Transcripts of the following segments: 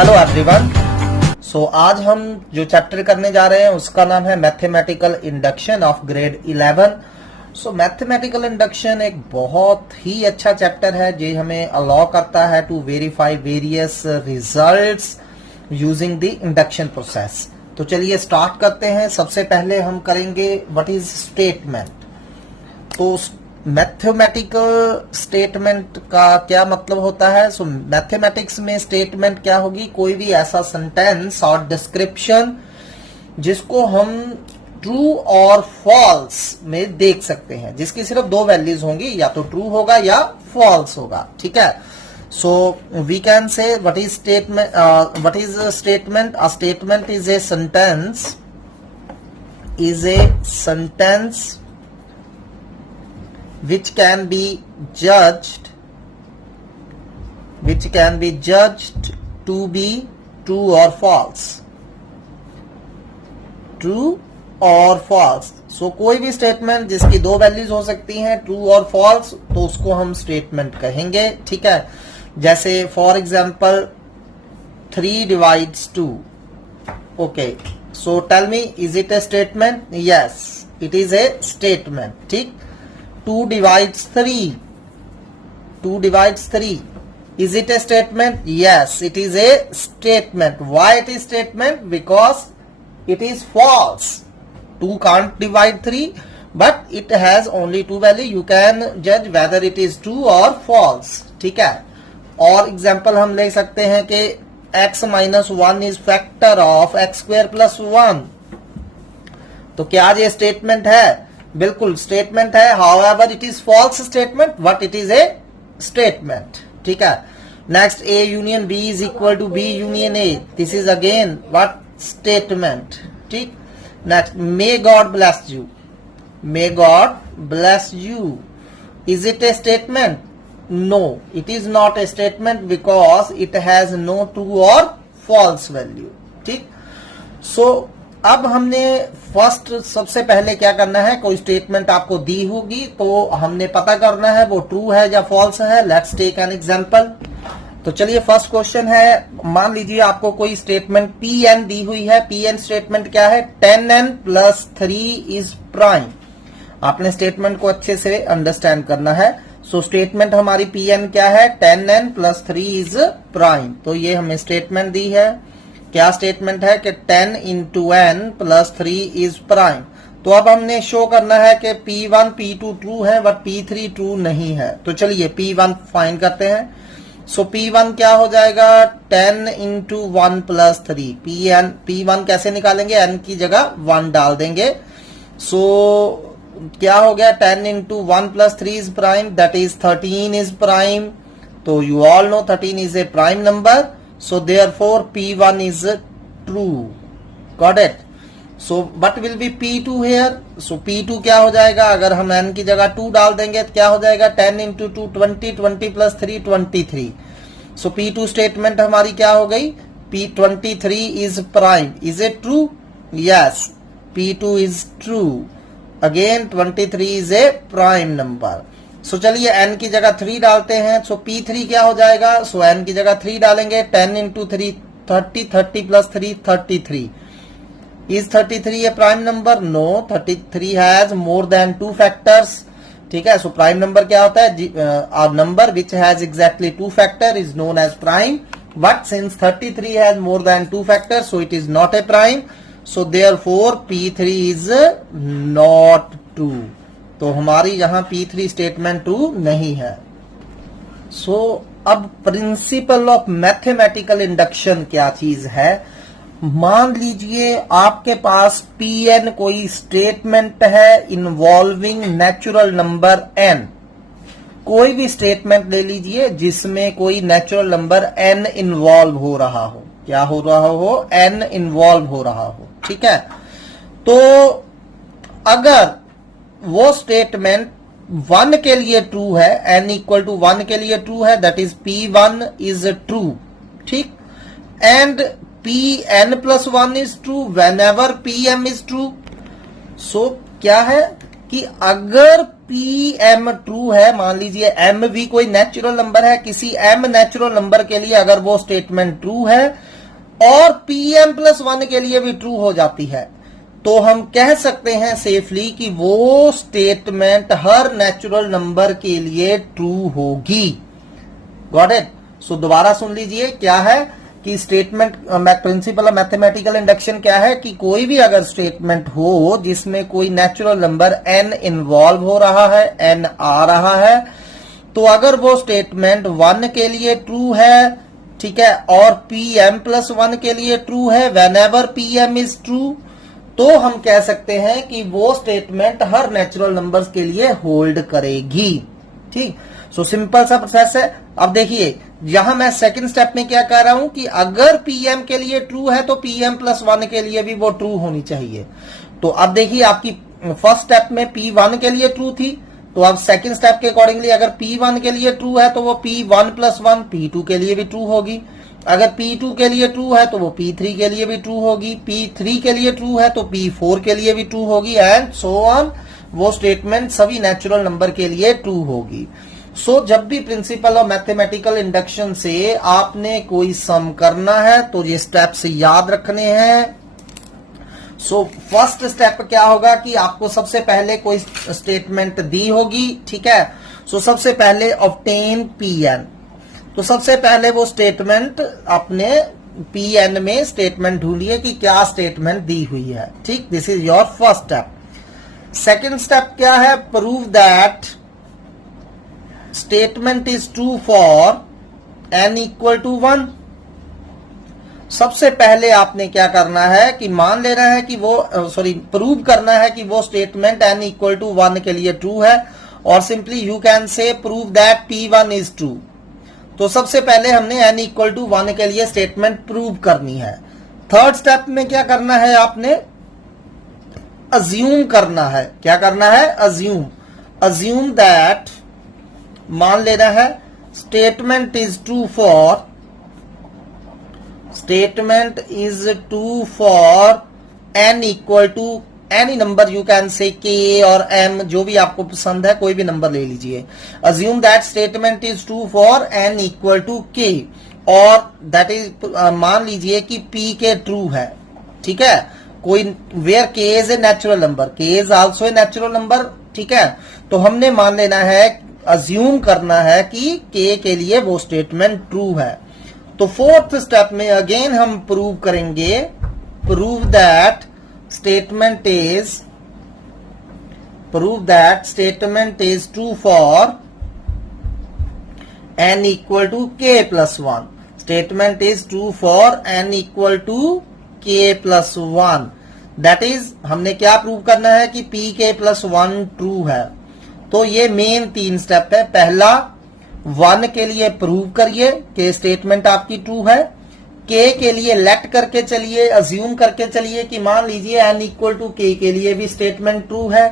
Hello everyone. सो आज हम जो चैप्टर करने जा रहे हैं उसका नाम है mathematical induction of grade 11। So mathematical induction एक बहुत ही अच्छा चैप्टर है जो हमें अलाउ करता है to verify various results using the induction process. तो चलिए स्टार्ट करते हैं। सबसे पहले हम करेंगे व्हाट इज स्टेटमेंट। तो मैथमेटिकल स्टेटमेंट का क्या मतलब होता है। सो मैथमेटिक्स में स्टेटमेंट क्या होगी, कोई भी ऐसा सेंटेंस और डिस्क्रिप्शन जिसको हम ट्रू और फॉल्स में देख सकते हैं, जिसकी सिर्फ दो वैल्यूज होंगी, या तो ट्रू होगा या फॉल्स होगा। ठीक है। So we can say what is statement. What is statement? A statement is a sentence which can be judged to be true or false. True or false. So कोई भी स्टेटमेंट जिसकी दो values हो सकती हैं, ट्रू और false, तो उसको हम स्टेटमेंट कहेंगे। ठीक है। जैसे for example 3 divides 2. Okay. So tell me, is it a statement? Yes, it is a statement. ठीक। 2 divides 3. 2 divides 3. Is it a statement? Yes, it is a statement. Why it is statement? Because it is false. 2 can't divide 3, but it has only 2 value. You can judge whether it is true or false. ठीक है। और example हम ले सकते हैं कि x minus 1 is factor of x square plus 1. तो क्या ये स्टेटमेंट है? बिल्कुल स्टेटमेंट है। However it is false statement, but it is a statement. ठीक है। Next, A union B is equal to B union A. This is again what? Statement. ठीक। Next, may God bless you. May God bless you. Is it a statement? No, it is not a statement because it has no true और false value. ठीक। So अब हमने first सबसे पहले क्या करना है, कोई स्टेटमेंट आपको दी होगी तो हमने पता करना है वो ट्रू है या फॉल्स है। Let's take an example. तो चलिए फर्स्ट क्वेश्चन है, मान लीजिए आपको कोई स्टेटमेंट Pn दी हुई है। Pn स्टेटमेंट क्या है? 10n plus 3 is prime. आपने स्टेटमेंट को अच्छे से अंडरस्टैंड करना है। सो स्टेटमेंट हमारी Pn क्या है? 10n plus 3 is prime. तो ये हमें स्टेटमेंट दी है। क्या स्टेटमेंट है कि 10 into n plus 3 is prime. तो अब हमने शो करना है कि P1 P2 ट्रू है बट P3 ट्रू नहीं है। तो चलिए P1 फाइंड करते हैं। सो P1 क्या हो जाएगा? 10 into 1 plus 3। P1 कैसे निकालेंगे? n की जगह 1 डाल देंगे। सो क्या हो गया? 10 into 1 plus 3 is prime, that is 13 is prime. तो you all know 13 is a prime number. So therefore P1 is true. Got it? So what will be P2 here? So P2 क्या हो जाएगा? अगर हम n की जगह 2 डाल देंगे तो क्या हो जाएगा? 10 into 2 20, 20 plus 3 23. So P2 statement हमारी क्या हो गई? P23 is prime. Is it true? Yes, P2 is true. Again 23 is a prime number. सो चलिए n की जगह 3 डालते हैं। सो P3 क्या हो जाएगा? सो n की जगह 3 डालेंगे। 10 into 3 30, 30 plus 3 33. Is 33 a prime number? No, 33 has more than 2 factors. ठीक है। सो प्राइम नंबर क्या होता है? A number which has exactly 2 factor is known as prime. But since 33 has more than 2 factors, so it is not a prime. So therefore P3 is not true. तो हमारी यहां P3 statement true नहीं है। सो अब principal of mathematical induction क्या चीज है? मान लीजिए आपके पास Pn कोई स्टेटमेंट है इन्वॉल्विंग नेचुरल नंबर n। कोई भी स्टेटमेंट ले लीजिए जिसमें कोई नेचुरल नंबर n इन्वॉल्व हो रहा हो। क्या हो रहा हो? n इन्वॉल्व हो रहा हो। ठीक है। तो अगर वो स्टेटमेंट 1 के लिए ट्रू है, n इक्वल टू 1 के लिए ट्रू है, that is P1 is true. ठीक। And Pn plus 1 is true whenever Pm is true. So क्या है कि अगर Pm ट्रू है, मान लीजिए m भी कोई नेचुरल नंबर है, किसी m नेचुरल नंबर के लिए अगर वो स्टेटमेंट ट्रू है और pm+1 के लिए भी ट्रू हो जाती है, तो हम कह सकते हैं सेफली कि वो स्टेटमेंट हर नेचुरल नंबर के लिए ट्रू होगी। Got it? सो दोबारा सुन लीजिए, क्या है कि statement principal of mathematical induction क्या है कि कोई भी अगर स्टेटमेंट हो जिसमें कोई नेचुरल नंबर n इन्वॉल्व हो रहा है, n आ रहा है, तो अगर वो स्टेटमेंट 1 के लिए ट्रू है, ठीक है, और pm+1 के लिए ट्रू है, व्हेनेवर pm इज ट्रू, तो हम कह सकते हैं कि वो स्टेटमेंट हर नेचुरल नंबर्स के लिए होल्ड करेगी। ठीक, सो सिंपल सा प्रोसेस है। अब देखिए यहां मैं सेकंड स्टेप में क्या कह रहा हूं कि अगर pm के लिए ट्रू है तो pm+1 के लिए भी वो ट्रू होनी चाहिए। तो अब देखिए आपकी फर्स्ट स्टेप में p1 के लिए ट्रू थी, तो अब सेकंड स्टेप के अकॉर्डिंगली अगर p1 के लिए ट्रू है तो वो p1+1 p2 के लिए भी ट्रू होगी, अगर p2 के लिए ट्रू है तो वो p3 के लिए भी ट्रू होगी, p3 के लिए ट्रू है तो p4 के लिए भी ट्रू होगी, एंड सो ऑन। वो स्टेटमेंट सभी नेचुरल नंबर के लिए ट्रू होगी। सो जब भी प्रिंसिपल ऑफ मैथमेटिकल इंडक्शन से आपने कोई सम करना है तो ये स्टेप्स याद रखने हैं। सो फर्स्ट स्टेप क्या होगा कि आपको सबसे पहले कोई स्टेटमेंट दी होगी, ठीक है। सो सबसे पहले ऑब्टेन pn, तो सबसे पहले वो स्टेटमेंट अपने pn में स्टेटमेंट ढूंढिए कि क्या स्टेटमेंट दी हुई है। ठीक, this is your first step. Second step क्या है? Prove that statement is true for n equal to 1। सबसे पहले आपने क्या करना है कि मान लेना है कि वो प्रूव करना है कि वो स्टेटमेंट n इक्वल टू 1 के लिए ट्रू है, और सिंपली यू कैन से prove that p1 is true. तो सबसे पहले हमने n इक्वल टू 1 के लिए स्टेटमेंट प्रूव करनी है। थर्ड स्टेप में क्या करना है? आपने अज्यूम करना है। क्या करना है? अज्यूम दैट, मान लेना है statement is true for n equal to any number, you can say k और m, जो भी आपको पसंद है कोई भी नंबर ले लीजिए। Assume that statement is true for n equal to k, और दैट इज मान लीजिए कि p के ट्रू है, ठीक है, कोई where k is a natural number, k is also a natural number, ठीक है। तो हमने मान लेना है, अज्यूम करना है कि k के लिए वो स्टेटमेंट ट्रू है। तो फोर्थ स्टेप में अगेन हम प्रूव करेंगे, prove that statement is true for n equal to k+1। Statement is true for n equal to k+1। That is हमने क्या प्रूव करना है कि pk+1 ट्रू है। तो ये मेन 3 स्टेप है। पहला 1 के लिए प्रूव करिए कि स्टेटमेंट आपकी ट्रू है, k के लिए लेट करके चलिए, अज्यूम करके चलिए कि मान लीजिए n इक्वल टू k के लिए भी स्टेटमेंट ट्रू है,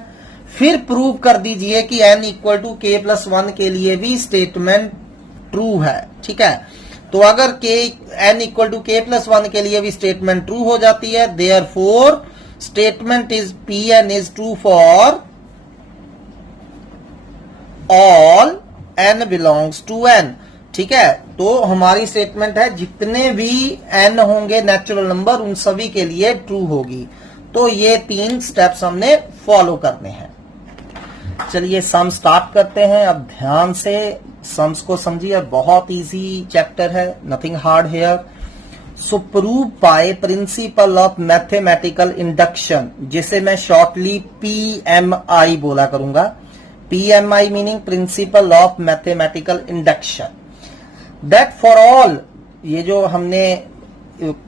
फिर प्रूव कर दीजिए कि n इक्वल टू k+1 के लिए भी स्टेटमेंट ट्रू है, ठीक है। तो अगर n इक्वल टू k+1 के लिए भी स्टेटमेंट ट्रू हो जाती है, therefore statement is pn is true for all n belongs to n, ठीक है। तो हमारी स्टेटमेंट है जितने भी n होंगे नेचुरल नंबर उन सभी के लिए ट्रू होगी। तो ये 3 स्टेप्स हमने फॉलो करने हैं। चलिए सम स्टार्ट करते हैं। अब ध्यान से सम्स को समझिए, बहुत इजी चैप्टर है, nothing hard here. So prove by principle of mathematical induction, जिसे मैं शॉर्टली PMI बोला करूंगा। PMI meaning principle of mathematical induction, that for all, ये जो हमने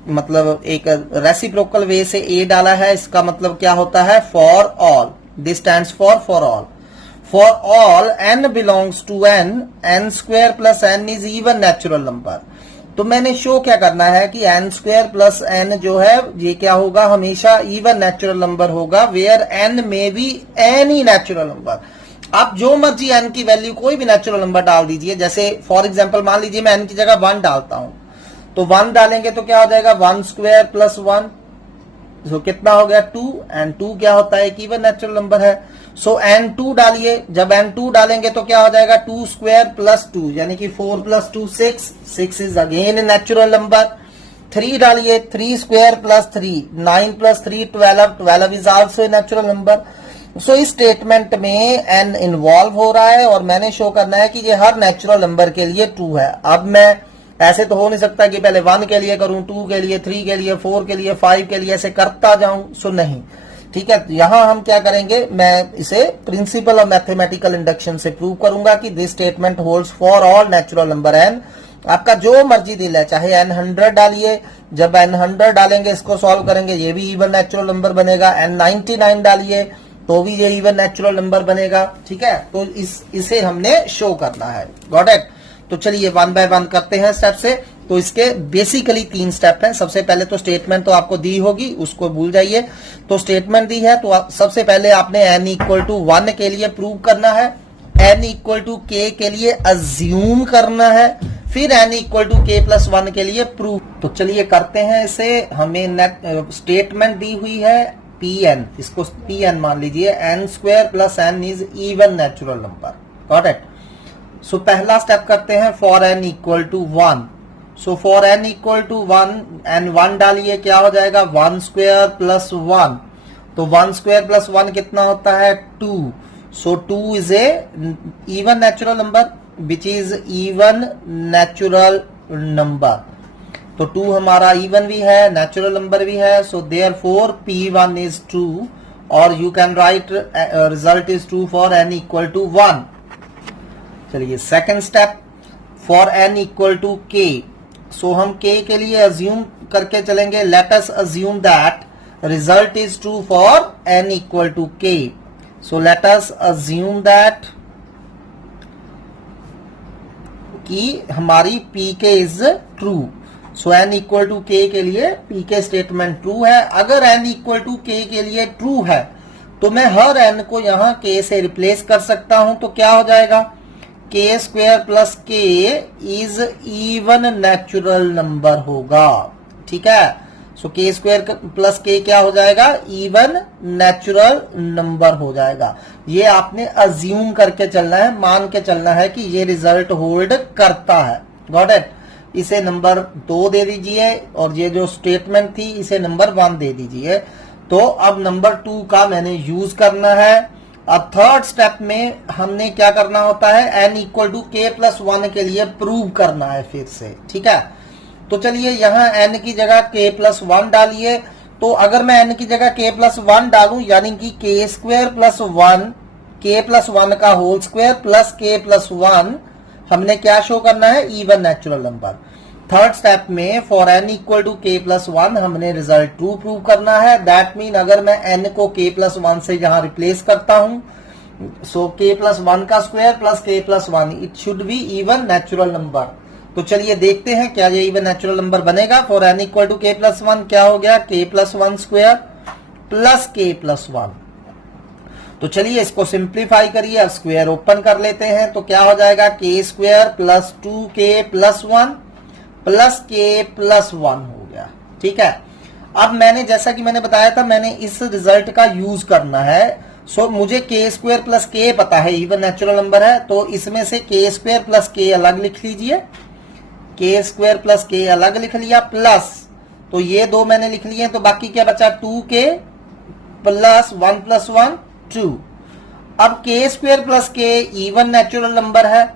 मतलब एक रेसिप्रोकल वे से ए डाला है, इसका मतलब क्या होता है? For all. This stands for all. For all n belongs to n square plus n is even natural number. तो मैंने शो क्या करना है कि n स्क्वायर प्लस n जो है ये क्या होगा? हमेशा इवन नेचुरल नंबर होगा, वेयर n में भी एनी नेचुरल नंबर। आप जो मर्जी n की वैल्यू कोई भी नेचुरल नंबर डाल दीजिए। जैसे फॉर एग्जांपल मान लीजिए मैं n की जगह 1 डालता हूं, तो 1 डालेंगे तो क्या हो जाएगा? 1 स्क्वायर प्लस 1, तो कितना हो गया? 2, एंड 2 क्या होता है? एक इवन नेचुरल नंबर है। सो n2 डालिए, जब n2 डालेंगे तो क्या हो जाएगा? 2 स्क्वायर प्लस 2, यानी कि 4 plus 2 6 is again a natural number. 3 डालिए, 3 square plus 3, 9 plus 3 12, 12 is also a natural number. So इस स्टेटमेंट में n इन्वॉल्व हो रहा है और मैंने शो करना है कि ये हर नेचुरल नंबर के लिए ट्रू है। अब मैं ऐसे तो हो नहीं सकता कि पहले 1 के लिए करूं, 2 के लिए, 3 के लिए, 4 के लिए, 5 के लिए, ऐसे करता जाऊं। सो नहीं, ठीक है। तो यहां हम क्या करेंगे, मैं इसे प्रिंसिपल ऑफ मैथमेटिकल इंडक्शन से प्रूव करूंगा कि this statement holds for all natural number n। आपका जो मर्जी दिल है, चाहे n 100 डालिए, जब n 100 डालेंगे इसको सॉल्व करेंगे ये भी इवन नेचुरल नंबर बनेगा। n 99 डालिए तो भी ये इवन नेचुरल नंबर बनेगा, ठीक है। तो इसे हमने शो करना है, गॉट इट। तो चलिए वन बाय वन करते हैं स्टेप से। तो इसके बेसिकली 3 स्टेप हैं। सबसे पहले तो स्टेटमेंट तो आपको दी होगी, उसको भूल जाइए। तो स्टेटमेंट दी है तो सबसे पहले आपने n इक्वल टू 1 के लिए प्रूव करना है, n इक्वल टू k के लिए अज्यूम करना है, फिर n equal to k plus 1 के लिए प्रूव। तो चलिए करते हैं इसे। हमें स्टेटमेंट दी हुई है Pn, इसको Pn मान लीजिए, n square plus n is even natural number, got it. So पहला स्टेप करते हैं for n equal to 1। So for n equal to 1, n 1 डालिए, क्या हो जाएगा 1 स्क्वायर प्लस 1। तो 1 स्क्वायर प्लस 1 कितना होता है 2। सो 2 is a even natural number which is even natural number. तो 2 हमारा इवन भी है, नेचुरल नंबर भी है। So therefore P1 is true और you can write result is true for n equal to 1। चलिए second step for n equal to k। So हम k के लिए अज्यूम करके चलेंगे। Let us assume that result is true for n equal to k। So let us assume that कि हमारी pk is true. So n equal to k के लिए pk statement true है। अगर n इक्वल टू k के लिए true है तो मैं हर n को यहां k से रिप्लेस कर सकता हूं। तो क्या हो जाएगा k square plus k is even natural number होगा, ठीक है। सो k स्क्वायर प्लस k क्या हो जाएगा, इवन नेचुरल नंबर हो जाएगा। ये आपने अज्यूम करके चलना है, मान के चलना है कि ये रिजल्ट होल्ड करता है, गॉट इट। इसे नंबर 2 दे दीजिए और ये जो स्टेटमेंट थी इसे नंबर 1 दे दीजिए। तो अब नंबर 2 का मैंने यूज करना है। अब थर्ड स्टेप में हमने क्या करना होता है, n equal to k plus 1 के लिए प्रूव करना है फिर से, ठीक है। तो चलिए यहाँ n की जगह k प्लस 1 डालिए। तो अगर मैं n की जगह k प्लस 1 डालूं यानी कि k square plus 1, k plus 1 का whole square plus k plus 1, हमने क्या शो करना है, even natural number. Third step में for n equal to k plus 1 हमने रिजल्ट ट्रू प्रूव करना है। दैट मीन अगर मैं n को k प्लस 1 से यहां रिप्लेस करता हूं, सो k प्लस 1 का square plus k plus 1, it should be even natural number. तो चलिए देखते हैं क्या ये इवन नेचुरल नंबर बनेगा। For n equal to k plus 1 क्या हो गया, k plus 1 square plus k plus 1। तो चलिए इसको सिंप्लीफाई करिए, अब स्क्वायर ओपन कर लेते हैं। तो क्या हो जाएगा, k square plus 2k plus 1 plus k plus 1 हो गया, ठीक है। अब मैंने जैसा कि मैंने बताया था, मैंने इस रिजल्ट का यूज करना है। सो मुझे k स्क्वायर प्लस k पता है इवन नेचुरल नंबर है, तो इसमें से k स्क्वायर प्लस k अलग लिख लीजिए, k स्क्वायर प्लस k अलग लिख लिया, प्लस तो ये 2 मैंने लिख लिए, तो बाकी क्या बचा 2k प्लस 1 प्लस 1 2। अब k square plus k even natural number है,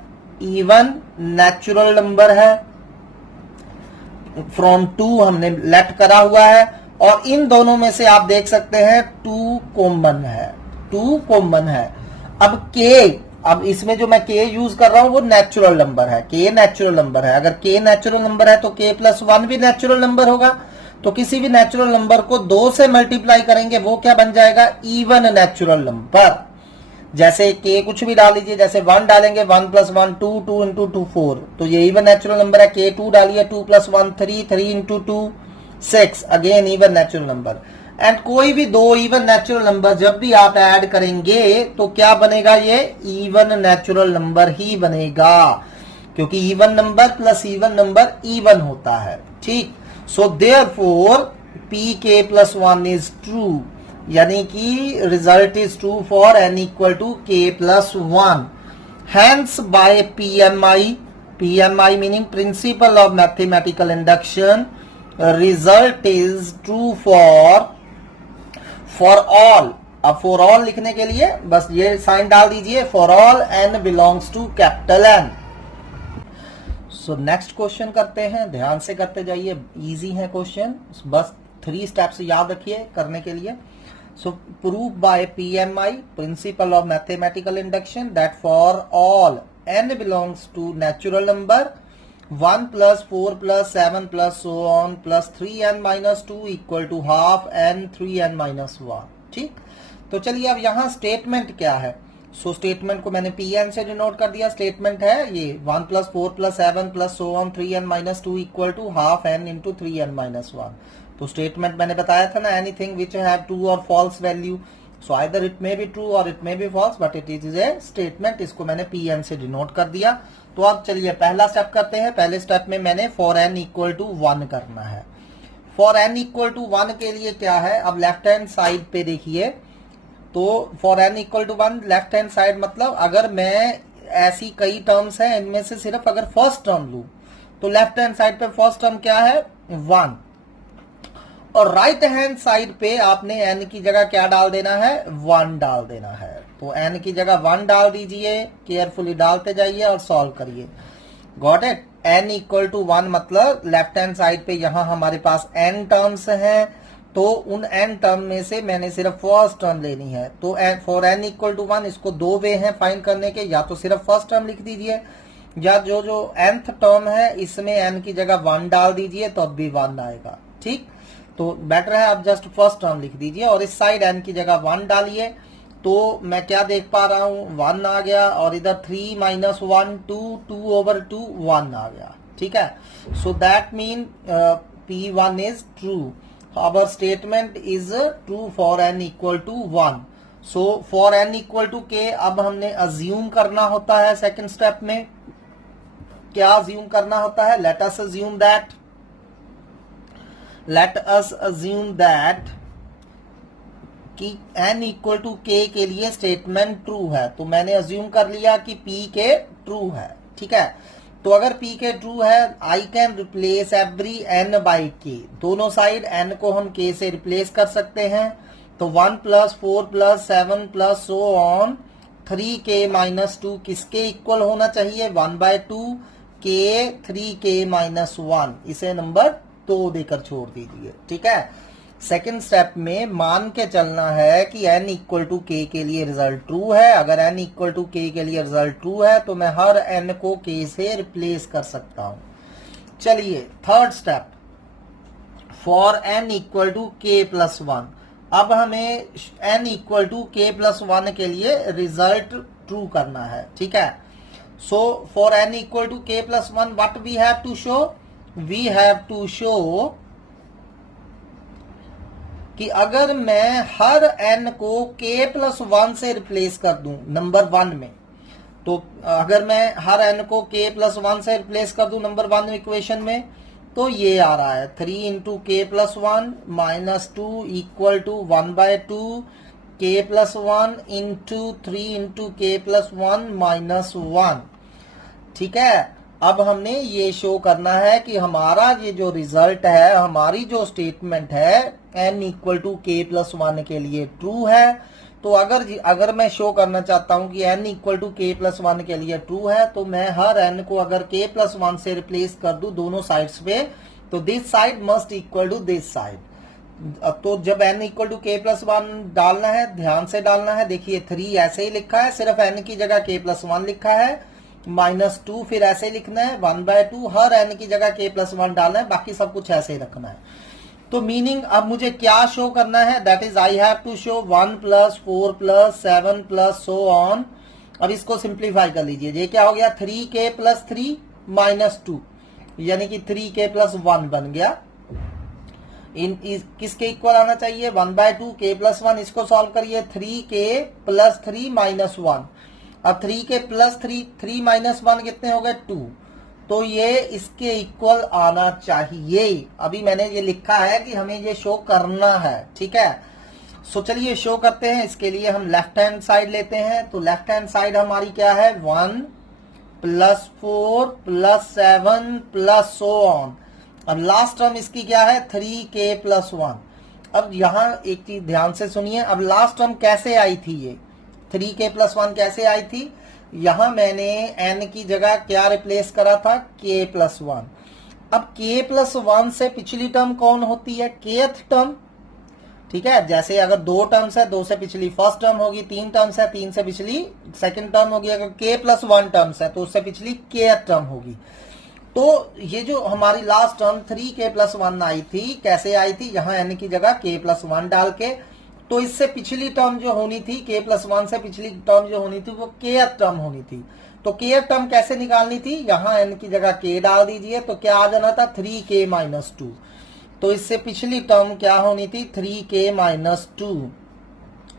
इवन नेचुरल नंबर है, फ्रॉम 2 हमने लेट करा हुआ है और इन दोनों में से आप देख सकते हैं 2 कॉमन है, 2 कॉमन है। अब k, अब इसमें जो मैं k यूज कर रहा हूं वो नेचुरल नंबर है, k नेचुरल नंबर है। अगर k नेचुरल नंबर है तो k प्लस 1 भी नेचुरल नंबर होगा। तो किसी भी नेचुरल नंबर को 2 से मल्टीप्लाई करेंगे वो क्या बन जाएगा, इवन नेचुरल नंबर। जैसे k कुछ भी डाल लीजिए, जैसे 1 डालेंगे 1 प्लस 1 2, 2 इंटू 2 4, तो ये इवन नेचुरल नंबर है। k 2 डालिए 2 plus 1 3, 3 into 2 6, again even natural number. And कोई भी 2 इवन नेचुरल नंबर जब भी आप ऐड करेंगे तो क्या बनेगा, ये इवन नेचुरल नंबर ही बनेगा, क्योंकि even number plus even number even होता है, ठीक। So therefore pk plus 1 is true, यानी कि result is true for n equal to k plus 1। Hence by PMI, PMI meaning principle of mathematical induction, result is true for all. अब for all लिखने के लिए बस ये sign डाल दीजिए, for all n belongs to capital N। So next question करते हैं, ध्यान से करते जाइए, इजी है क्वेश्चन, बस 3 स्टेप्स याद रखिए करने के लिए। So prove by PMI, principle of mathematical induction, that for all n belongs to natural number 1 plus 4 plus 7 plus so on plus 3n minus 2 equal to half n 3n minus 1। ठीक, तो चलिए अब यहाँ स्टेटमेंट क्या है। So statement को मैंने pn से डिनोट कर दिया। स्टेटमेंट है ये 1 plus 4 plus 7 plus so on 3n minus 2 equal to half n into 3n minus 1। तो स्टेटमेंट मैंने बताया था ना, एनीथिंग विच हैव ट्रू और false value, so either it may be true और it may be false, but it is a statement. इसको मैंने pn से डिनोट कर दिया। तो अब चलिए पहला स्टेप करते हैं। पहले स्टेप में मैंने फॉर n इक्वल टू 1 करना है। फॉर n इक्वल टू 1 के लिए क्या है, अब लेफ्ट हैंड साइड पे देखिए, तो for n equal to 1 left hand side मतलब अगर मैं ऐसी कई टर्म्स हैं, इनमें से सिर्फ अगर फर्स्ट टर्म लू तो लेफ्ट हैंड साइड पे फर्स्ट टर्म क्या है 1, और राइट हैंड साइड पे आपने n की जगह क्या डाल देना है 1 डाल देना है। तो n की जगह 1 डाल दीजिए, केयरफुली डालते जाइए और सॉल्व करिए। Got it. n equal to 1 मतलब लेफ्ट हैंड साइड पे यहां हमारे पास n टर्म्स हैं, तो उन n टर्म में से मैंने सिर्फ फर्स्ट टर्म लेनी है। तो फॉर n इक्वल टू 1 इसको 2 वे हैं फाइंड करने के, या तो सिर्फ फर्स्ट टर्म लिख दीजिए, या जो nth टर्म है इसमें n की जगह 1 डाल दीजिए तो अब भी 1 आएगा। ठीक, तो बेटर है आप जस्ट फर्स्ट टर्म लिख दीजिए और इस साइड n की जगह 1 डालिए। तो मैं क्या देख पा रहा हूं 1 आ गया, और इधर 3 minus 1 2 2 over 2 1 आ गया। ठीक है, so that mean P1 is true. Our statement is true for n equal to 1। So for n equal to k अब हमने अज्यूम करना होता है। सेकेंड स्टेप में क्या अज्यूम करना होता है, लेट अस अज्यूम दैट कि n इक्वल टू के के लिए स्टेटमेंट ट्रू है। तो मैंने अज्यूम कर लिया कि p के ट्रू है। ठीक है, तो अगर p के ट्रू है I can replace every n by k। दोनों साइड n को हम k से रिप्लेस कर सकते हैं। तो 1 plus 4 plus 7 plus so on 3k minus 2 किसके इक्वल होना चाहिए 1/2 k 3k minus 1। इसे नंबर 2 देकर छोड़ दीजिए। ठीक है, सेकेंड स्टेप में मान के चलना है कि n इक्वल टू के के लिए रिजल्ट ट्रू है। अगर n इक्वल टू के के लिए रिजल्ट ट्रू है तो मैं हर n को k से रिप्लेस कर सकता हूं। चलिए third step, for n equal to k plus 1। अब हमें n equal to k plus 1 के लिए रिजल्ट ट्रू करना है। ठीक है, so for n equal to k plus 1 what we have to show, we have to show कि अगर मैं हर n को k प्लस 1 से रिप्लेस कर दूं नंबर 1 में, तो अगर मैं हर n को k प्लस 1 से रिप्लेस कर दूं नंबर 1 इक्वेशन में, तो ये आ रहा है 3 into k plus 1 minus 2 equal to 1/2 k plus 1 into 3 into k plus 1 minus 1। ठीक है, अब हमने ये शो करना है कि हमारा ये जो रिजल्ट है, हमारी जो स्टेटमेंट है n equal to k plus 1 के लिए ट्रू है। तो अगर मैं शो करना चाहता हूं कि n equal to k plus 1 के लिए ट्रू है, तो मैं हर n को अगर k प्लस 1 से रिप्लेस कर दूं दोनों साइड्स पे, तो this side must equal to this side. अब तो जब n equal to k plus 1 डालना है, ध्यान से डालना है। देखिए 3 ऐसे ही लिखा है, सिर्फ n की जगह k प्लस 1 लिखा है, माइनस 2 फिर ऐसे लिखना है 1/2, हर n की जगह k प्लस 1 डालना है, बाकी सब कुछ ऐसे ही रखना है। तो मीनिंग अब मुझे क्या शो करना है, that is I have to show 1 plus 4 plus 7 plus so on. अब इसको सिंप्लीफाई कर लीजिए, ये क्या हो गया 3k प्लस 3 माइनस 2, यानी कि 3k प्लस 1 बन गया। किसके इक्वल आना चाहिए 1/2 k प्लस 1। इसको सॉल्व करिए 3k प्लस 3 माइनस 1। अब 3k प्लस 3 माइनस 1 कितने हो गए 2, तो ये इसके इक्वल आना चाहिए। अभी मैंने ये लिखा है कि हमें ये शो करना है। ठीक है, सो चलिए शो करते हैं। इसके लिए हम लेफ्ट हैंड साइड लेते हैं। तो लेफ्ट हैंड साइड हमारी क्या है 1 plus 4 plus 7 plus so on. अब लास्ट टर्म इसकी क्या है 3k+1। अब यहां एक चीज ध्यान से सुनिए, अब लास्ट टर्म कैसे आई थी, ये 3k+1 कैसे आई थी, यहां मैंने n की जगह क्या रिप्लेस करा था k+1। अब k+1 से पिछली टर्म कौन होती है kth टर्म, ठीक है। जैसे अगर 2 टर्म्स है 2 से पिछली फर्स्ट टर्म होगी, 3 टर्म्स है 3 से पिछली सेकंड टर्म होगी, अगर k+1 टर्म्स है तो उससे पिछली kth टर्म होगी। तो ये जो हमारी लास्ट टर्म 3k+1 आई थी, कैसे आई थी, यहां n की जगह k+1 डाल के, तो इससे पिछली टर्म जो होनी थी k+1 से पिछली टर्म जो होनी थी वो kth टर्म होनी थी। तो kth टर्म कैसे निकालनी थी, यहां n की जगह k डाल दीजिए, तो क्या आ जाना था 3k-2। तो इससे पिछली टर्म क्या होनी थी 3k-2।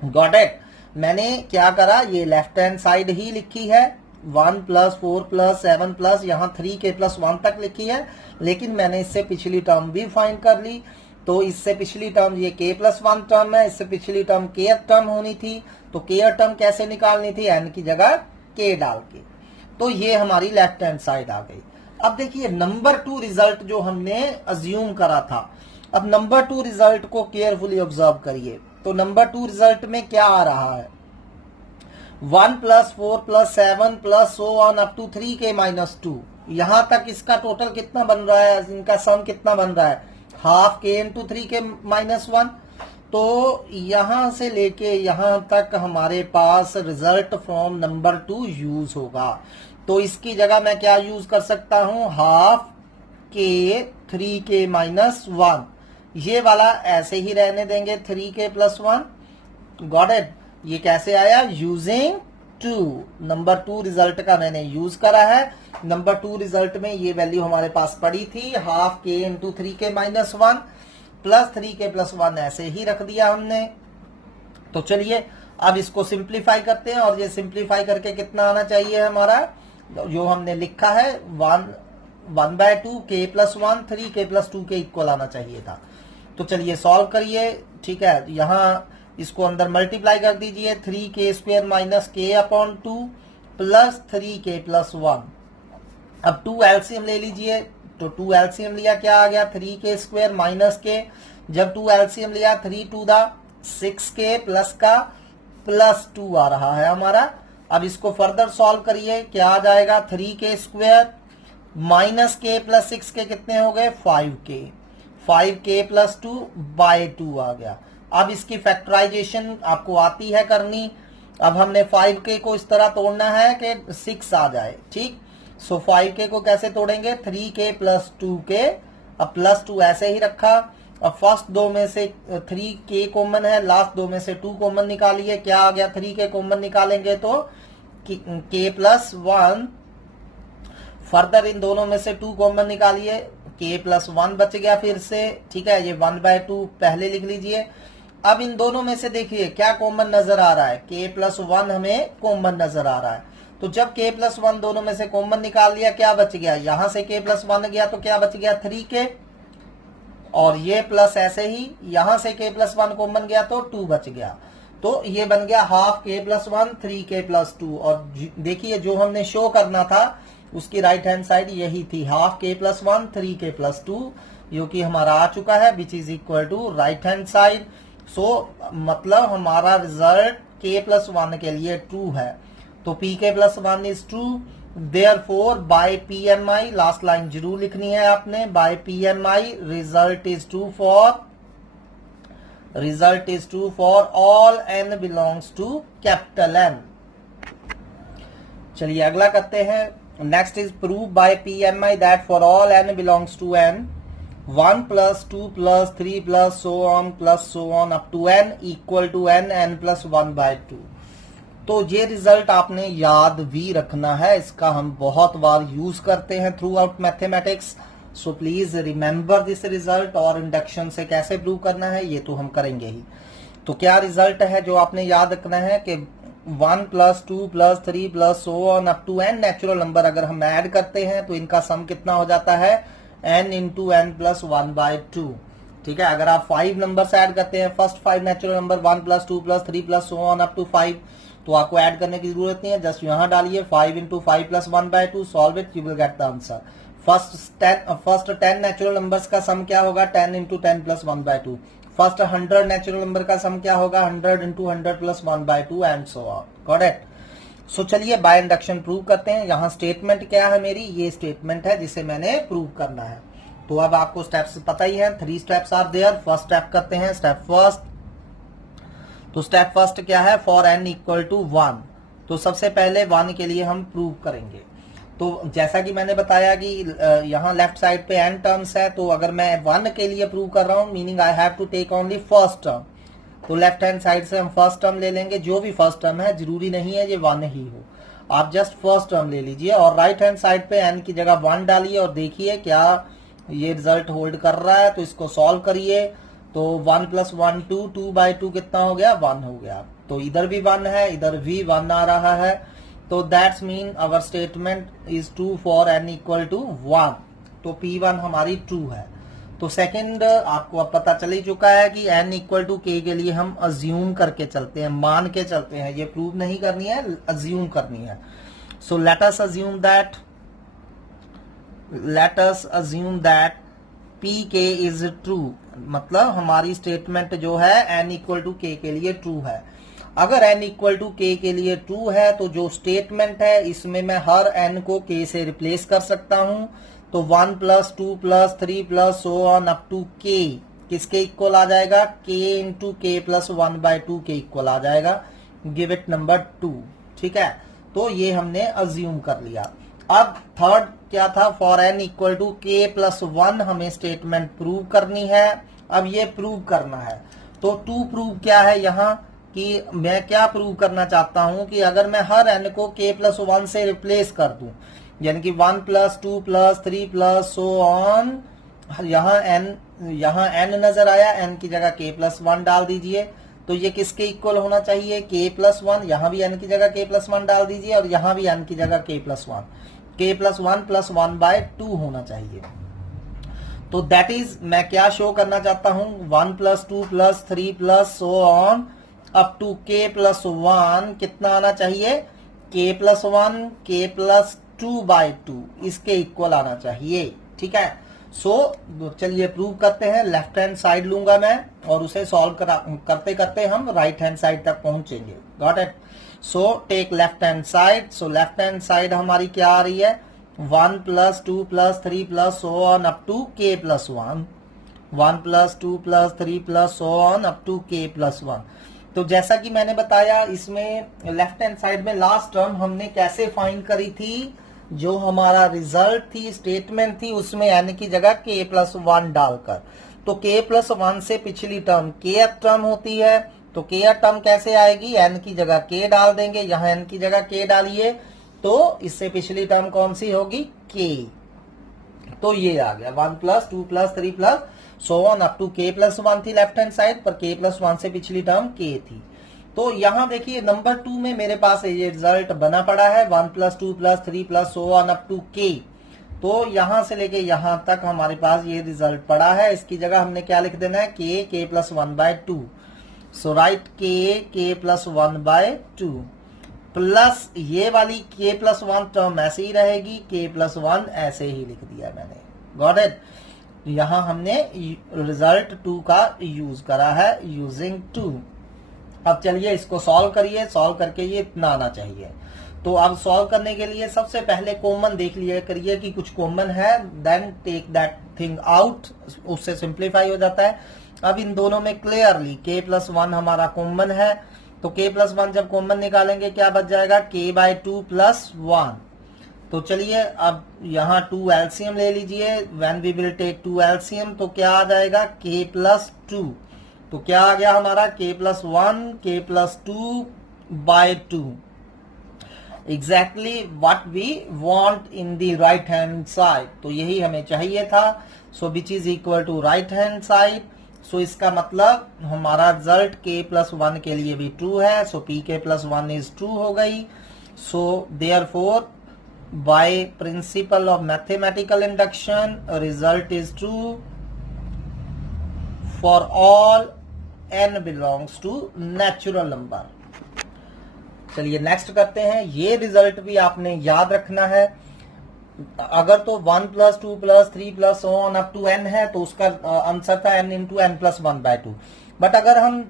Got it. मैंने क्या करा, ये लेफ्ट हैंड साइड ही लिखी है 1 + 4 + 7 प्लस यहाँ 3k+1 तक लिखी है, लेकिन मैंने इससे पिछली टर्म भी फाइंड कर ली। तो इससे पिछली टर्म ये k+1 टर्म है, इससे पिछली टर्म kth टर्म होनी थी। तो kth टर्म कैसे निकालनी थी, n की जगह k डाल के। तो ये हमारी लेफ्ट हैंड साइड आ गई। अब देखिए नंबर 2 रिजल्ट जो हमने अज्यूम करा था, अब नंबर 2 रिजल्ट को केयरफुली ऑब्जर्व करिए। तो नंबर 2 रिजल्ट में क्या आ रहा है 1 + 4 + 7 + so on up to 3k-2। यहां तक इसका टोटल कितना बन रहा है, इनका सम कितना बन रहा है ½ k × 3k-1। तो यहां से लेके यहां तक हमारे पास रिजल्ट फ्रॉम नंबर 2 यूज होगा। तो इसकी जगह मैं क्या यूज कर सकता हूं ½ k 3k-1। ये वाला ऐसे ही रहने देंगे 3k+1। Got it. ये कैसे आया, यूजिंग 2। नंबर 2 रिजल्ट का मैंने यूज करा है। नंबर 2 रिजल्ट में ये वैल्यू हमारे पास पड़ी थी ½ k × 3k-1 प्लस 3k+1 ऐसे ही रख दिया हमने। तो चलिए अब इसको सिंप्लीफाई करते हैं, और ये सिंप्लीफाई करके कितना आना चाहिए हमारा, जो हमने लिखा है 1/2 k+1 3k+2 के इक्वल आना चाहिए था। तो चलिए सॉल्व करिए, ठीक है। यहां इसको अंदर मल्टीप्लाई कर दीजिए 3k² - k/2 प्लस 3k+1। अब 2 एलसीएम ले लीजिए, तो 2 एलसीएम लिया क्या आ गया 3k² - k। जब 2 एलसीएम लिया 3 × 2 6k प्लस का +2 आ रहा है हमारा। अब इसको फर्दर सॉल्व करिए, क्या आ जाएगा 3k² - k + 6k कितने हो गए 5k। 5k+2/2 आ गया। अब इसकी फैक्टराइजेशन आपको आती है करनी। अब हमने 5k को इस तरह तोड़ना है कि 6 आ जाए, ठीक। सो 5k को कैसे तोड़ेंगे 3k + 2k। अब +2 ऐसे ही रखा। अब फर्स्ट 2 में से 3k कॉमन है, लास्ट 2 में से 2 कॉमन निकालिए, क्या आ गया 3k कॉमन निकालेंगे तो k+1। फर्दर इन दोनों में से 2 कॉमन निकालिए, k+1 बच गया फिर से, ठीक है। ये 1/2 पहले लिख लीजिए। अब इन दोनों में से देखिए क्या कॉमन नजर आ रहा है, k+1 हमें कॉमन नजर आ रहा है। तो जब k+1 दोनों में से कॉमन निकाल लिया, क्या बच गया, यहां से k+1 गया तो क्या बच गया 3k, और ये प्लस ऐसे ही यहां से k+1 कॉमन गया तो 2 बच गया। तो ये बन गया ½ k+1 3k+2। और देखिए जो हमने शो करना था उसकी राइट हैंड साइड यही थी, ½ k+1 3k+2, जो कि हमारा आ चुका है, which is equal to right hand side. So मतलब हमारा रिजल्ट k+1 के लिए ट्रू है। तो pk+1 is true, therefore by PMI, last line जरूर लिखनी है आपने, by PMI result is true for all n belongs to capital N। चलिए अगला करते हैं। Next is prove by PMI that for all n belongs to n 1 + 2 + 3 + so on up to n equal to n + 1/2। तो ये result आपने याद भी रखना है, इसका हम बहुत बार यूज करते हैं through out mathematics. So please remember this result, और इंडक्शन से कैसे प्रूव करना है ये तो हम करेंगे ही। तो क्या रिजल्ट है जो आपने याद रखना है कि 1 + 2 + 3 + so on up to n natural number अगर हम ऐड करते हैं तो इनका सम कितना हो जाता है n × n + 1/2, ठीक है। अगर आप 5 नंबर ऐड करते हैं, first 5 natural number 1 + 2 + 3 + so on up to 5, तो आपको ऐड करने की जरूरत नहीं है, जस्ट यहां डालिए 5 × 5 + 1/2, solve it, you will get the answer first 10 natural numbers का सम क्या होगा 10 into 10 plus 1/2। First 100 natural number का सम क्या होगा 100 into 100 plus 1/2 and so on. Got it. So चलिए बाय इंडक्शन प्रूव करते हैं। यहाँ स्टेटमेंट क्या है मेरी, ये स्टेटमेंट है जिसे मैंने प्रूव करना है। तो अब आपको स्टेप्स पता ही है, 3 steps are there. First step करते हैं, स्टेप फर्स्ट। तो स्टेप फर्स्ट क्या है, फॉर n इक्वल टू 1। तो सबसे पहले 1 के लिए हम प्रूव करेंगे। तो जैसा कि मैंने बताया कि यहाँ लेफ्ट साइड पे n टर्म्स है, तो अगर मैं 1 के लिए प्रूव कर रहा हूँ meaning I have to take only first term. तो लेफ्ट हैंड साइड से हम फर्स्ट टर्म ले लेंगे, जो भी फर्स्ट टर्म है, जरूरी नहीं है ये 1 ही हो, आप जस्ट फर्स्ट टर्म ले लीजिए और राइट हैंड साइड पे n की जगह 1 डालिए और देखिए क्या ये रिजल्ट होल्ड कर रहा है। तो इसको सॉल्व करिए। तो 1 प्लस 1 2, 2/2 कितना हो गया 1 हो गया। तो इधर भी 1 है, इधर भी 1 आ रहा है। तो that's mean our statement is true for n equal to 1। तो P1 हमारी ट्रू है। तो सेकंड आपको अब पता चल ही चुका है कि n इक्वल टू k के लिए हम अज्यूम करके चलते हैं, मान के चलते हैं, ये प्रूव नहीं करनी है, अज्यूम करनी है। सो let us assume that pk is true, मतलब हमारी स्टेटमेंट जो है n इक्वल टू k के लिए ट्रू है। अगर n इक्वल टू k के लिए ट्रू है तो जो स्टेटमेंट है इसमें मैं हर n को k से रिप्लेस कर सकता हूं। तो 1 plus 2 plus 3 plus so on up to k किसके इक्वल आ जाएगा, k इंटू k प्लस 1/2 के इक्वल आ जाएगा। Give it number 2। ठीक है, तो ये हमने अज्यूम कर लिया। अब थर्ड क्या था, for n equal to k plus 1 हमें स्टेटमेंट प्रूव करनी है। अब ये प्रूव करना है तो टू प्रूव क्या है यहाँ कि मैं क्या प्रूव करना चाहता हूं कि अगर मैं हर n को k प्लस 1 से रिप्लेस कर दूं, यानी कि 1 plus 2 plus 3 plus so on, यहाँ n नजर आया, n की जगह k प्लस 1 डाल दीजिए। तो ये किसके इक्वल होना चाहिए, k प्लस 1। यहाँ भी n की जगह k प्लस 1 डाल दीजिए और यहाँ भी n की जगह k plus 1, k plus 1 plus 1/2 होना चाहिए। तो दैट इज मैं क्या शो करना चाहता हूँ, 1 plus 2 plus 3 plus so on up to k plus 1 कितना आना चाहिए, k प्लस 1 k प्लस 2/2 इसके इक्वल आना चाहिए। ठीक है, सो चलिए प्रूव करते हैं। लेफ्ट हैंड साइड लूंगा मैं और उसे सॉल्व करते करते हम राइट हैंड साइड तक पहुंचेंगे। Got it. So take left hand side. So left hand side हमारी क्या आ रही है, 1 plus 2 plus 3 plus so on up to k plus 1, 1 plus 2 plus 3 plus so on up to k plus 1। तो जैसा कि मैंने बताया इसमें लेफ्ट हैंड साइड में लास्ट टर्म हमने कैसे फाइंड करी थी, जो हमारा रिजल्ट थी, स्टेटमेंट थी, उसमें n की जगह k प्लस 1 डालकर। तो k प्लस 1 से पिछली टर्म kth टर्म होती है। तो kth टर्म कैसे आएगी, n की जगह k डाल देंगे, यहाँ n की जगह k डालिए तो इससे पिछली टर्म कौन सी होगी, k। तो ये आ गया 1 plus 2 plus 3 plus so on up to k plus 1 थी लेफ्ट हैंड साइड पर, k प्लस 1 से पिछली टर्म k थी। तो यहाँ देखिए नंबर 2 में मेरे पास ये रिजल्ट बना पड़ा है, 1 plus 2 plus 3 plus so on up to k। तो यहाँ से लेके यहाँ तक हमारे पास ये रिजल्ट पड़ा है। इसकी जगह हमने क्या लिख देना है, k प्लस 1/2। सो राइट k प्लस 1/2 प्लस ये वाली k प्लस 1 टर्म ऐसे ही रहेगी, k प्लस 1 ऐसे ही लिख दिया मैंने। Got it. यहाँ हमने रिजल्ट 2 का यूज करा है, यूजिंग 2। अब चलिए इसको सॉल्व करिए, सॉल्व करके ये इतना आना चाहिए। तो अब सॉल्व करने के लिए सबसे पहले कॉमन देख लिया करिए कि कुछ कॉमन है, then take that thing out, उससे सिंप्लीफाई हो जाता है। अब इन दोनों में क्लियरली k प्लस 1 हमारा कॉमन है, तो k प्लस 1 जब कॉमन निकालेंगे क्या बच जाएगा, k/2 प्लस 1। तो चलिए अब यहाँ 2 एलसीएम ले लीजिए, when we will take 2 LCM तो क्या आ जाएगा, k प्लस 2। तो क्या आ गया हमारा, k plus 1 k plus 2/2, exactly what we want in the right hand side. तो यही हमें चाहिए था। So which is equal to right hand side. सो इसका मतलब हमारा रिजल्ट k प्लस 1 के लिए भी ट्रू है। So pk plus 1 is true हो गई। So therefore by principle of mathematical induction result is true for all n belongs to natural number. चलिए नेक्स्ट करते हैं। ये रिजल्ट भी आपने याद रखना है। अगर तो 1 plus 2 plus 3 plus on up to n है तो उसका आंसर था n into n plus 1/2। But अगर हम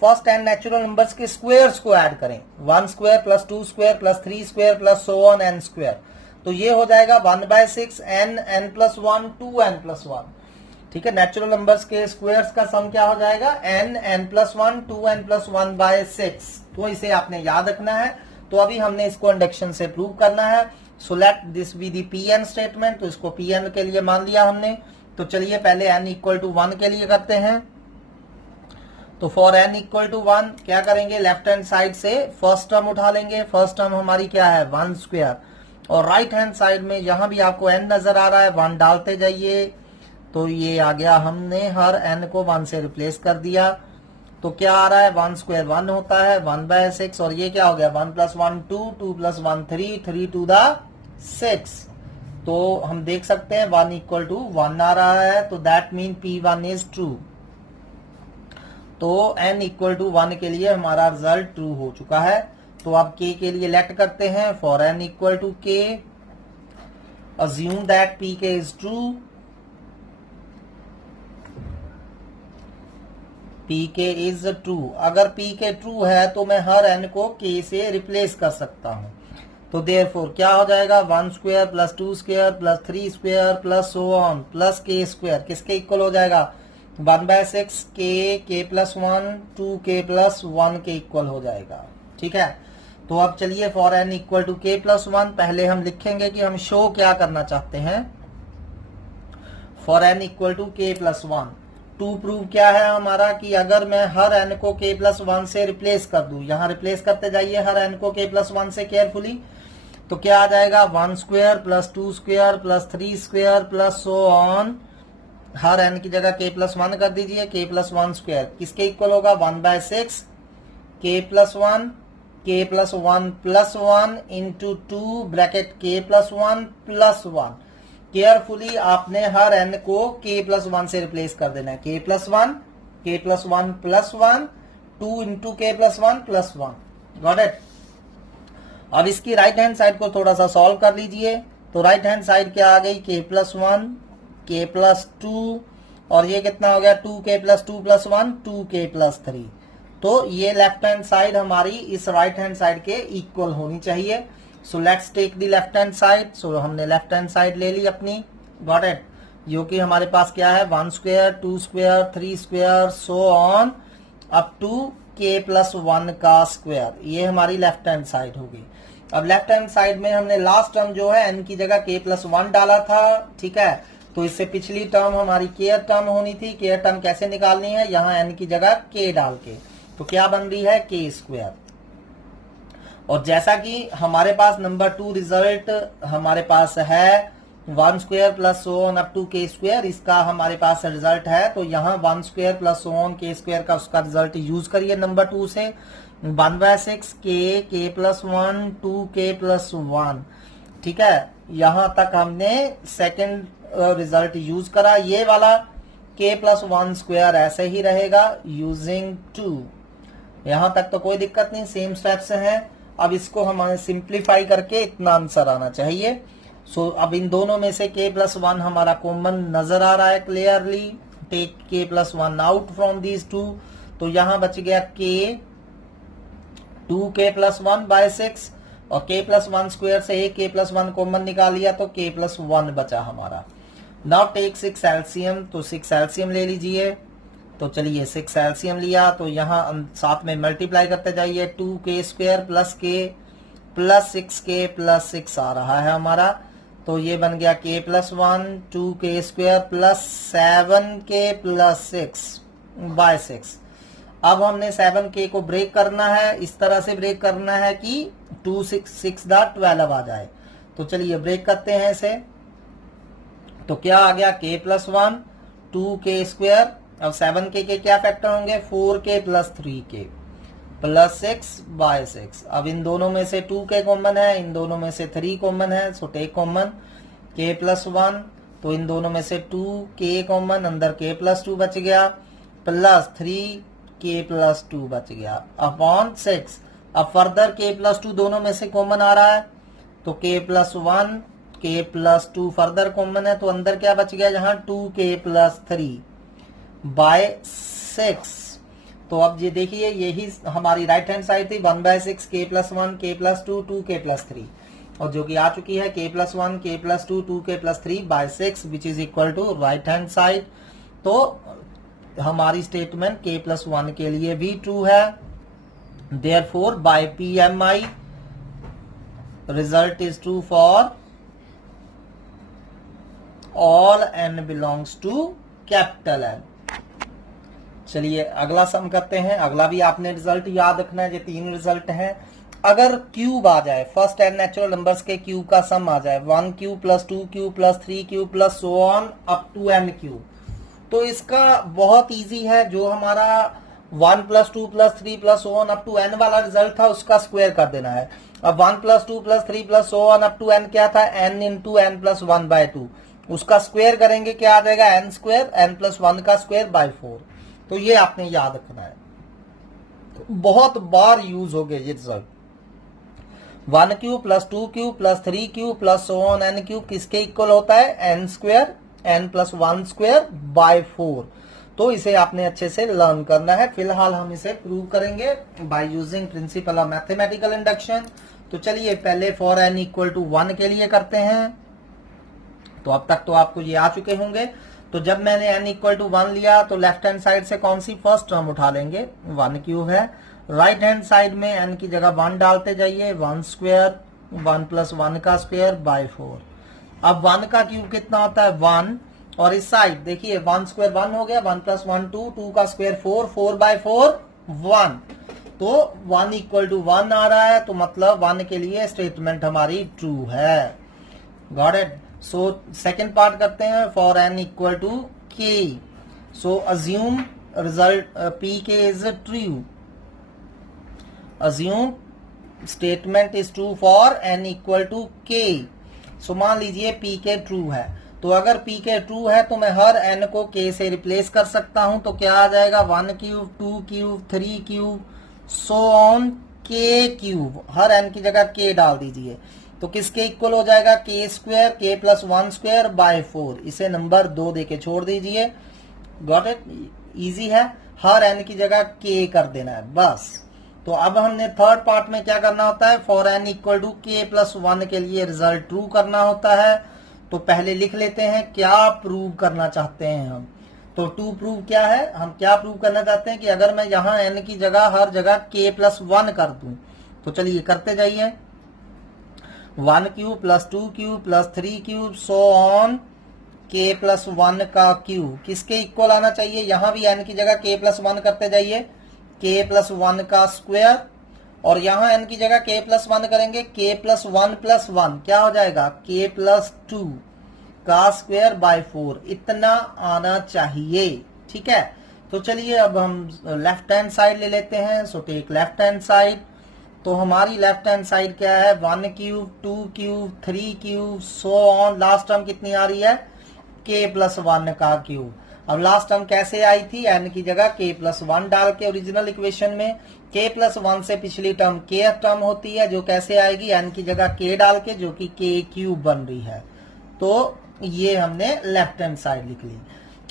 फर्स्ट n नेचुरल नंबर्स के स्क्वायर्स को ऐड करें, 1 square plus 2 square plus 3 square plus so on n square, तो ये हो जाएगा 1/6 n प्लस 1 2n प्लस 1। ठीक है, नेचुरल नंबर्स के स्क्वायर्स का सम क्या हो जाएगा, n प्लस 1 2n प्लस 1/6। तो इसे आपने याद रखना है। तो अभी हमने इसको इंडक्शन से प्रूव करना है। So let this be the Pn statement. तो इसको Pn के लिए मान लिया हमने। तो चलिए पहले n इक्वल टू 1 के लिए करते हैं। तो फॉर n इक्वल टू 1 क्या करेंगे, लेफ्ट हैंड साइड से फर्स्ट टर्म उठा लेंगे। फर्स्ट टर्म हमारी क्या है, 1 स्क्वायर, और राइट हैंड साइड में यहां भी आपको n नजर आ रहा है, 1 डालते जाइए। तो ये आ गया, हमने हर n को 1 से रिप्लेस कर दिया। तो क्या आ रहा है, 1 स्क्वायर 1 होता है 1/6, और ये क्या हो गया 1 प्लस 1 2 2 प्लस 1 3 3 टू द 6। तो हम देख सकते हैं 1 इक्वल टू 1 आ रहा है। तो that mean P1 is true. तो n इक्वल टू 1 के लिए हमारा रिजल्ट ट्रू हो चुका है। तो अब k के लिए लेट करते हैं। For n equal to k assume that pk is true, pk is true। अगर pk ट्रू है तो मैं हर n को k से रिप्लेस कर सकता हूं। तो देयरफॉर क्या हो जाएगा, 1 square plus 2 square plus 3 square plus so on plus k square किसके इक्वल हो जाएगा, 1/6 k प्लस 1 2k प्लस 1 के इक्वल हो जाएगा। ठीक है, तो अब चलिए for n equal to k plus 1 पहले हम लिखेंगे कि हम शो क्या करना चाहते हैं। For n equal to k plus 1 to prove क्या है हमारा, कि अगर मैं हर n को k प्लस 1 से रिप्लेस कर दूं, यहां रिप्लेस करते जाइए हर n को k प्लस 1 से केयरफुली, तो क्या आ जाएगा 1 square plus 2 square plus 3 square plus so on, हर n की जगह k प्लस 1 कर दीजिए, k प्लस 1 स्क्वायर किसके इक्वल होगा, 1/6 k plus 1 k plus 1 plus 1 into 2 bracket k plus 1 plus 1। Carefully आपने हर n को k प्लस 1 से रिप्लेस कर देना है, k plus 1 plus 1 2 into k plus 1 plus 1। Got it. अब इसकी राइट हैंड साइड को थोड़ा सा सॉल्व कर लीजिए। तो राइट हैंड साइड क्या आ गई, k प्लस 1 k प्लस 2, और ये कितना हो गया 2k plus 2 plus 1 2k plus 3। तो ये लेफ्ट हैंड साइड हमारी इस राइट हैंड साइड के इक्वल होनी चाहिए। So let's take the left hand side. So हमने लेफ्ट हैंड साइड ले ली अपनी, गॉट इट, जो कि हमारे पास क्या है 1 square 2 square 3 square so on up to k plus 1 का स्क्वायर। ये हमारी लेफ्ट हैंड साइड होगी। अब लेफ्ट हैंड साइड में हमने लास्ट टर्म जो है n की जगह k प्लस 1 डाला था। ठीक है, तो इससे पिछली टर्म हमारी केयर टर्म होनी थी। केयर टर्म कैसे निकालनी है, यहाँ n की जगह k डाल के, तो क्या बन रही है k स्क्वायर। और जैसा कि हमारे पास नंबर 2 रिजल्ट हमारे पास है 1 square plus so on up to k square, इसका हमारे पास रिजल्ट है। तो यहाँ 1 square plus so on k square का उसका रिजल्ट यूज करिए नंबर 2 से, 1/6 k प्लस 1 2k प्लस 1। ठीक है, यहां तक हमने सेकंड रिजल्ट यूज करा। ये वाला k प्लस 1 स्क्वायर ऐसे ही रहेगा यूजिंग 2। यहां तक तो कोई दिक्कत नहीं, सेम स्टेप्स हैं। अब इसको हमें सिंप्लीफाई करके इतना आंसर आना चाहिए। सो अब इन दोनों में से k प्लस 1 हमारा कॉमन नजर आ रहा है clearly. Take k plus 1 out from these 2। तो यहां बच गया k 2k प्लस 1/6, और k प्लस 1 स्क्वायर से एक k प्लस 1 कॉमन निकाल लिया तो k प्लस 1 बचा हमारा। Now take 6 LCM. तो 6 एलसीएम ले लीजिए। तो चलिए 6 एलसीएम लिया, तो यहाँ साथ में मल्टीप्लाई करते जाइए, 2k square plus k plus 6k plus 6 आ रहा है हमारा। तो ये बन गया k plus 1 2k square plus 7k plus 6/6। अब हमने 7k को ब्रेक करना है, इस तरह से ब्रेक करना है कि 2 6 12 आ जाए। तो चलिए ब्रेक करते हैं इसे। तो क्या आ गया k प्लस 1 2k स्क्वायर। अब 7k के क्या फैक्टर होंगे, 4k प्लस 3k प्लस 6/6। अब इन दोनों में से 2k कॉमन है, इन दोनों में से 3 कॉमन है। So take common k plus 1, तो इन दोनों में से 2k कॉमन, अंदर k प्लस 2 बच गया, प्लस 3k प्लस 2 बच गया अपॉन 6। अब फर्दर k प्लस 2 दोनों में से कॉमन आ रहा है, तो k प्लस 1 के प्लस 2 फर्दर कॉमन है, तो अंदर क्या बच गया यहाँ 2k प्लस 3 बाय 6। तो अब ये देखिए यही हमारी राइट हैंड साइड थी 1/6 k plus 1 k plus 2 2k plus 3, और जो कि आ चुकी है k plus 1 k plus 2 2k plus 3 बाय 6 which is equal to right hand side. तो हमारी स्टेटमेंट k प्लस 1 के लिए भी ट्रू है। Therefore by PMI result is true for all n belongs to capital N। चलिए अगला सम करते हैं। अगला भी आपने रिजल्ट याद रखना है, ये 3 रिजल्ट हैं। अगर क्यूब आ जाए, फर्स्ट n नेचुरल नंबर्स के क्यूब का सम आ जाए 1 cube plus 2 cube plus 3 cube plus so on up to n cube, तो इसका बहुत इजी है। जो हमारा 1 plus 2 plus 3 plus so on up to n वाला रिजल्ट था उसका स्क्वायर कर देना है। अब 1 plus 2 plus 3 plus so on up to n क्या था, n इंटू n प्लस 1/2, उसका स्क्वायर करेंगे क्या आ जाएगा n स्क्वायर, n प्लस 1 का स्क्वायर बाय 4। तो ये आपने याद रखना है, बहुत बार यूज हो गए ये result. 1 cube plus 2 cube plus 3 cube plus so on n cube किसके इक्वल होता है, n square n plus 1 square by 4। तो इसे आपने अच्छे से लर्न करना है। फिलहाल हम इसे प्रूव करेंगे by using principal of mathematical induction. तो चलिए पहले फॉर n इक्वल टू 1 के लिए करते हैं। तो अब तक तो आपको ये आ चुके होंगे। तो जब मैंने n इक्वल टू 1 लिया तो लेफ्ट हैंड साइड से कौन सी फर्स्ट टर्म उठा लेंगे, 1 क्यूब है। राइट हैंड साइड में n की जगह 1 डालते जाइए, 1 स्क्वायर 1 प्लस 1 का स्क्वायर बाय 4। अब 1 का क्यूब कितना होता है 1, और इस साइड देखिए 1 स्क्वायर 1 हो गया, 1 प्लस 1 2, 2 का स्क्वायर 4, 4 बाय 4 1। तो 1 इक्वल टू 1 आ रहा है, तो मतलब 1 के लिए स्टेटमेंट हमारी ट्रू है। Got it. So second part करते हैं for n equal to k। So assume result pk is true. Assume statement is true for n equal to k। So मान लीजिए pk ट्रू है, तो अगर pk ट्रू है तो मैं हर n को k से रिप्लेस कर सकता हूं। तो क्या आ जाएगा 1 cube 2 cube 3 cube so on k cube, her n की जगह k डाल दीजिए। तो किसके इक्वल हो जाएगा, k square k plus 1 square by 4। इसे नंबर 2 देके छोड़ दीजिए। गॉट इट, इजी है, हर n की जगह k कर देना है बस। तो अब हमने थर्ड पार्ट में क्या करना होता है, for n equal to k plus 1 के लिए रिजल्ट ट्रू करना होता है। तो पहले लिख लेते हैं क्या प्रूव करना चाहते हैं हम। तो टू प्रूव क्या है, हम क्या प्रूव करना चाहते हैं कि अगर मैं यहाँ n की जगह हर जगह k प्लस 1 कर दूं, तो चलिए करते जाइए। 1 cube plus 2 cube plus 3 cube so on k plus 1 का क्यूब किसके इक्वल आना चाहिए, यहां भी n की जगह k प्लस 1 करते जाइए, k प्लस 1 का स्क्वायर, और यहां n की जगह k प्लस 1 करेंगे, k प्लस 1 प्लस 1 क्या हो जाएगा k प्लस 2 का स्क्वायर बाय 4। इतना आना चाहिए, ठीक है। तो चलिए अब हम लेफ्ट हैंड साइड ले लेते हैं। So take left hand side. तो हमारी लेफ्ट हैंड साइड क्या है, 1 cube 2 cube 3 cube so on, last term कितनी आ रही है k प्लस 1 का क्यूब। अब लास्ट टर्म कैसे आई थी, n की जगह k प्लस 1 डाल के ओरिजिनल इक्वेशन में, k प्लस 1 से पिछली टर्म k टर्म होती है जो कैसे आएगी, n की जगह k डाल के, जो कि k क्यूब बन रही है। तो ये हमने लेफ्ट हैंड साइड लिख ली।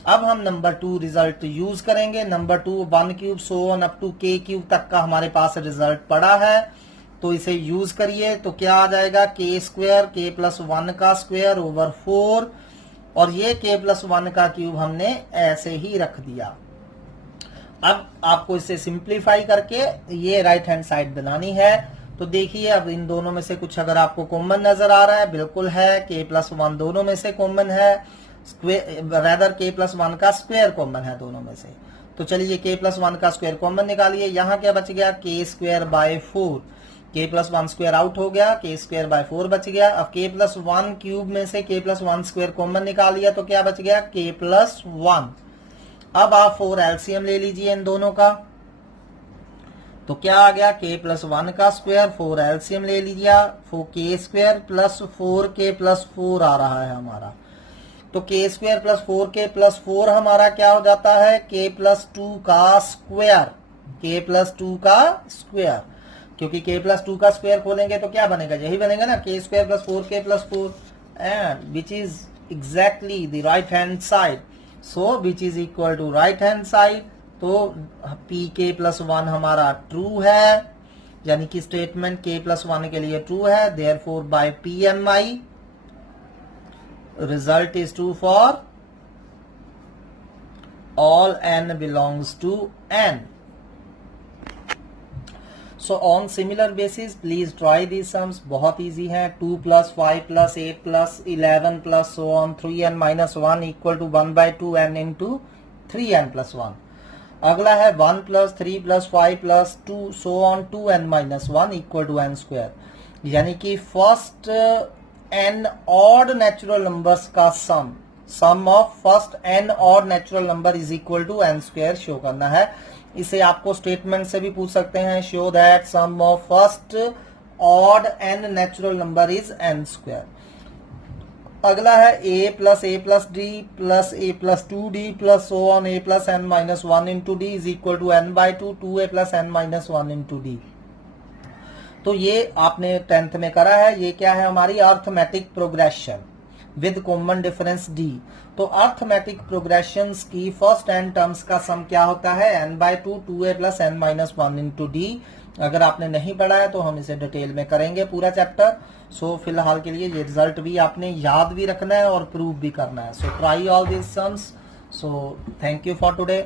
अब हम नंबर 2 रिजल्ट यूज करेंगे। Number 2 1 cube so on up to k cube तक का हमारे पास रिजल्ट पड़ा है, तो इसे यूज करिए। तो क्या आ जाएगा k स्क्वायर k प्लस 1 का स्क्वायर ओवर 4, और ये k प्लस 1 का क्यूब हमने ऐसे ही रख दिया। अब आपको इसे सिंप्लीफाई करके ये राइट हैंड साइड बनानी है। तो देखिए अब इन दोनों में से कुछ अगर आपको कॉमन नजर आ रहा है, बिल्कुल है, k प्लस 1 दोनों में से कॉमन है, रेदर k प्लस 1 का स्क्वायर कॉमन है दोनों में से। तो चलिए k प्लस 1 का स्क्वायर कॉमन निकालिए। यहाँ क्या बच गया k square by 4, k plus 1 square out हो गया, k स्क्वायर बाय 4 बच गया। अब k प्लस 1 क्यूब में से k प्लस 1 स्क्वायर कॉमन निकाल लिया, तो क्या बच गया k प्लस 1। अब आप 4 एलसीएम ले लीजिए इन दोनों का, तो क्या आ गया k प्लस 1 का स्क्वायर, 4 एलसीएम ले लीजिए, 4k square plus 4k plus 4 आ रहा है हमारा। तो k square plus 4k plus 4 हमारा क्या हो जाता है, k प्लस 2 का स्क्वायर, k प्लस 2 का स्क्वायर, क्योंकि k प्लस 2 का स्क्वायर खोलेंगे तो क्या बनेगा, यही बनेगा ना, k square plus 4k plus 4। and which is exactly the right hand side. So which is equal to right hand side. तो pk plus 1 हमारा ट्रू है, यानी कि स्टेटमेंट k plus 1 के लिए ट्रू है. therefore by PMI result is true for all n belongs to n. So on similar basis please try these sums. बहुत easy है. 2 plus 5 plus 8 plus 11 plus so on 3n minus 1 equal to 1 by 2n into 3n plus 1. अगला है 1 plus 3 plus 5 plus 2 so on 2n minus 1 equal to n square. यानी कि first n odd natural numbers का sum of first n odd natural number is equal to n square show करना है. इसे आपको statement से भी पूछ सकते हैं. Show that sum of first odd n natural number is n square. अगला है a plus d plus a plus 2d plus so on a plus n minus 1 into d is equal to n by 2 2a plus n minus 1 into d. तो ये आपने 10th में करा है. ये क्या है हमारी arithmetic progression with common difference d. तो अर्थमेटिक प्रोग्रेशंस की फर्स्ट n टर्म्स का सम क्या होता है n by 2 2a plus n minus 1 into d. अगर आपने नहीं पढ़ा है तो हम इसे डिटेल में करेंगे पूरा चैप्टर. सो फिलहाल के लिए ये रिजल्ट भी आपने याद भी रखना है और प्रूव भी करना है. So try all this sums. So thank you for today.